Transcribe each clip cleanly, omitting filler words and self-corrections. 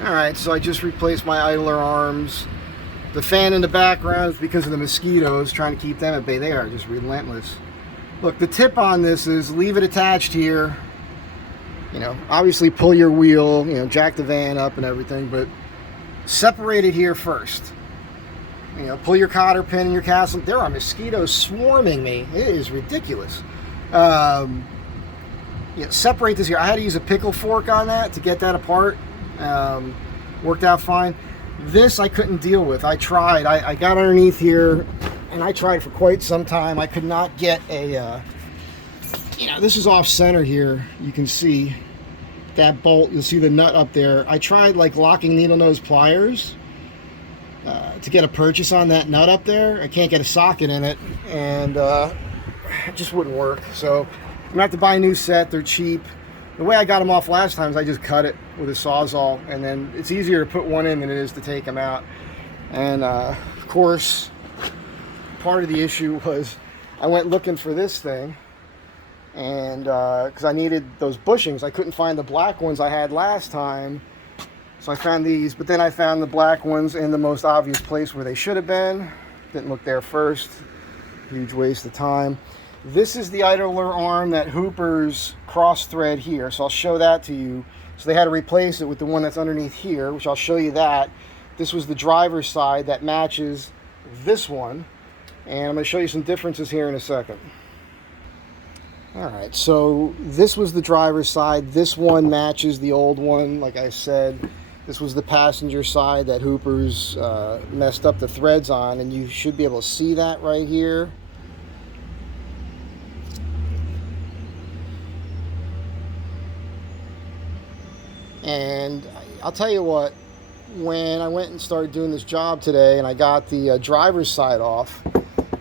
Alright, so I just replaced my idler arms. The fan in the background is because of the mosquitoes, trying to keep them at bay. They are just relentless. Look, the tip on this is leave it attached here. You know, obviously pull your wheel, you know, jack the van up and everything, but separate it here first. You know, pull your cotter pin and your castle. There are mosquitoes swarming me. It is ridiculous. Yeah, separate this here. I had to use a pickle fork on that to get that apart. Worked out fine. This I couldn't deal with. I tried. I got underneath here, and I tried for quite some time. I could not get a, you know, this is off center here. You can see that bolt. You'll see the nut up there. I tried like locking needle nose pliers to get a purchase on that nut up there. I can't get a socket in it, and it just wouldn't work. So I'm gonna have to buy a new set. They're cheap. The way I got them off last time is I just cut it with a Sawzall, and then it's easier to put one in than it is to take them out. And of course, part of the issue was I went looking for this thing, and because I needed those bushings. I couldn't find the black ones I had last time, so I found these, but then I found the black ones in the most obvious place where they should have been. Didn't look there first. Huge waste of time. This is the idler arm that Hooper's cross thread here, so I'll show that to you. So they had to replace it with the one that's underneath here, which I'll show you that. This was the driver's side that matches this one, and I'm going to show you some differences here in a second. Alright, so this was the driver's side. This one matches the old one, like I said. This was the passenger side that Hooper's messed up the threads on, and you should be able to see that right here. And I'll tell you what, when I went and started doing this job today and I got the driver's side off,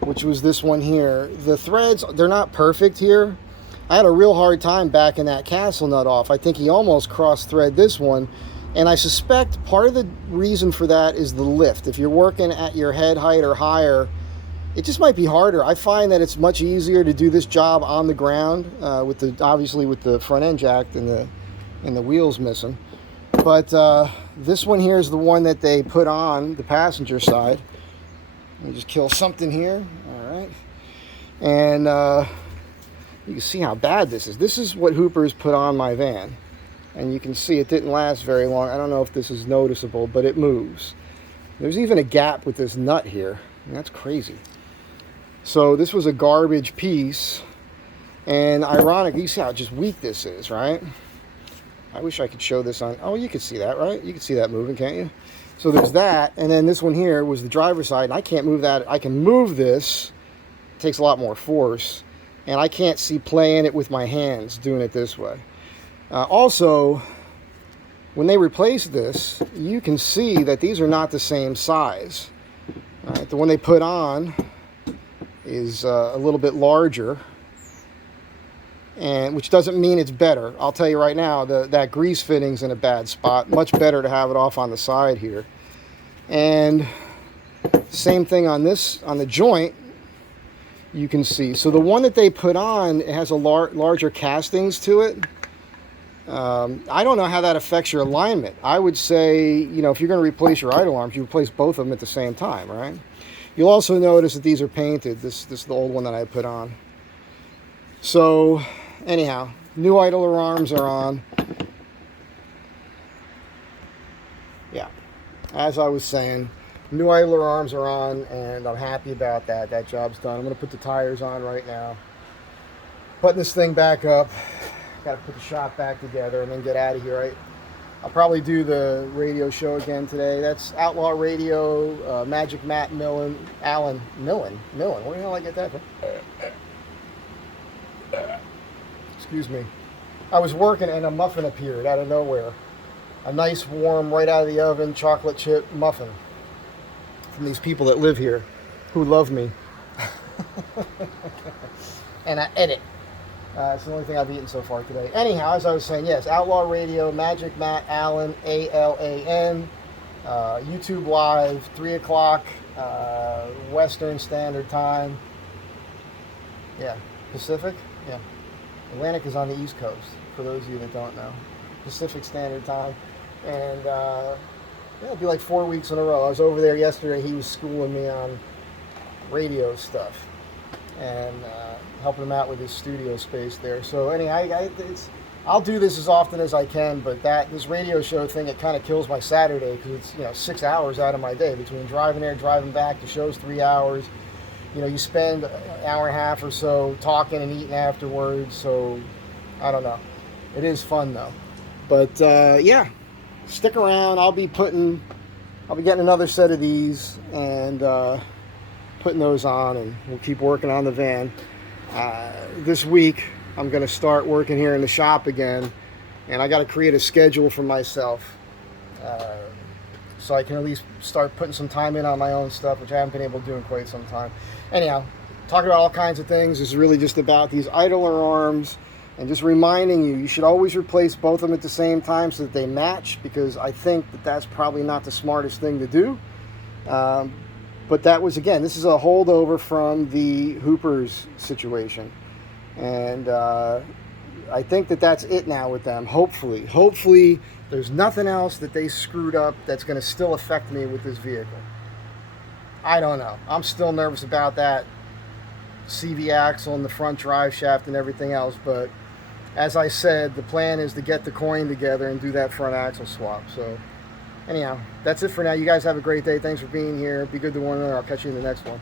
which was this one here, the threads, they're not perfect here. I had a real hard time backing that castle nut off. I think he almost cross-thread this one, and I suspect part of the reason for that is the lift. If you're working at your head height or higher, it just might be harder. I find that it's much easier to do this job on the ground, obviously with the front end jacked and the wheels missing. But this one here is the one that they put on the passenger side. Let me just kill something here. All right. And you can see how bad this is. This is what Hooper's put on my van. And you can see it didn't last very long. I don't know if this is noticeable, but it moves. There's even a gap with this nut here. And that's crazy. So this was a garbage piece. And ironically, you see how just weak this is, right? I wish I could show this on. Oh, you can see that, right? You can see that moving, can't you? So there's that, and then this one here was the driver's side, and I can't move that. I can move this. It takes a lot more force, and I can't see playing it with my hands doing it this way. Also, when they replace this, you can see that these are not the same size. All right, the one they put on is a little bit larger. And which doesn't mean it's better. I'll tell you right now, that grease fitting's in a bad spot. Much better to have it off on the side here. And same thing on this, on the joint, you can see. So the one that they put on, it has a larger castings to it. I don't know how that affects your alignment. I would say, you know, if you're going to replace your idle arms, you replace both of them at the same time, right? You'll also notice that these are painted. This is the old one that I put on. So anyhow, new idler arms are on. Yeah, as I was saying, new idler arms are on, and I'm happy about that. That job's done. I'm going to put the tires on right now. Putting this thing back up. Got to put the shop back together and then get out of here. I'll probably do the radio show again today. That's Outlaw Radio, Magic Matt Millen, Alan Millen. Where the hell did I get that from? Excuse me. I was working and a muffin appeared out of nowhere. A nice, warm, right out of the oven, chocolate chip muffin from these people that live here who love me. And I edit. It's the only thing I've eaten so far today. Anyhow, as I was saying, yes, Outlaw Radio, Magic Matt Allen, A-L-A-N. YouTube Live, 3 o'clock, Western Standard Time. Yeah, Pacific? Yeah. Atlantic is on the East Coast, for those of you that don't know. Pacific Standard Time. And it'll be like 4 weeks in a row. I was over there yesterday. He was schooling me on radio stuff and helping him out with his studio space there. So anyway, I'll do this as often as I can, but this radio show thing, it kind of kills my Saturday because it's 6 hours out of my day between driving there, driving back. The show's 3 hours. You spend an hour and a half or so talking and eating afterwards. So I don't know. It is fun though. But yeah, stick around. I'll be getting another set of these and putting those on, and we'll keep working on the van. This week I'm going to start working here in the shop again, and I got to create a schedule for myself so I can at least start putting some time in on my own stuff, which I haven't been able to do in quite some time. Anyhow, talking about all kinds of things. This is really just about these idler arms, and just reminding you should always replace both of them at the same time so that they match, because I think that's probably not the smartest thing to do. But that was, again, this is a holdover from the Hoopers situation. And I think that's it now with them. Hopefully there's nothing else that they screwed up that's going to still affect me with this vehicle. I don't know. I'm still nervous about that CV axle and the front drive shaft and everything else. But as I said, the plan is to get the coin together and do that front axle swap. So anyhow, that's it for now. You guys have a great day. Thanks for being here. Be good to one another. I'll catch you in the next one.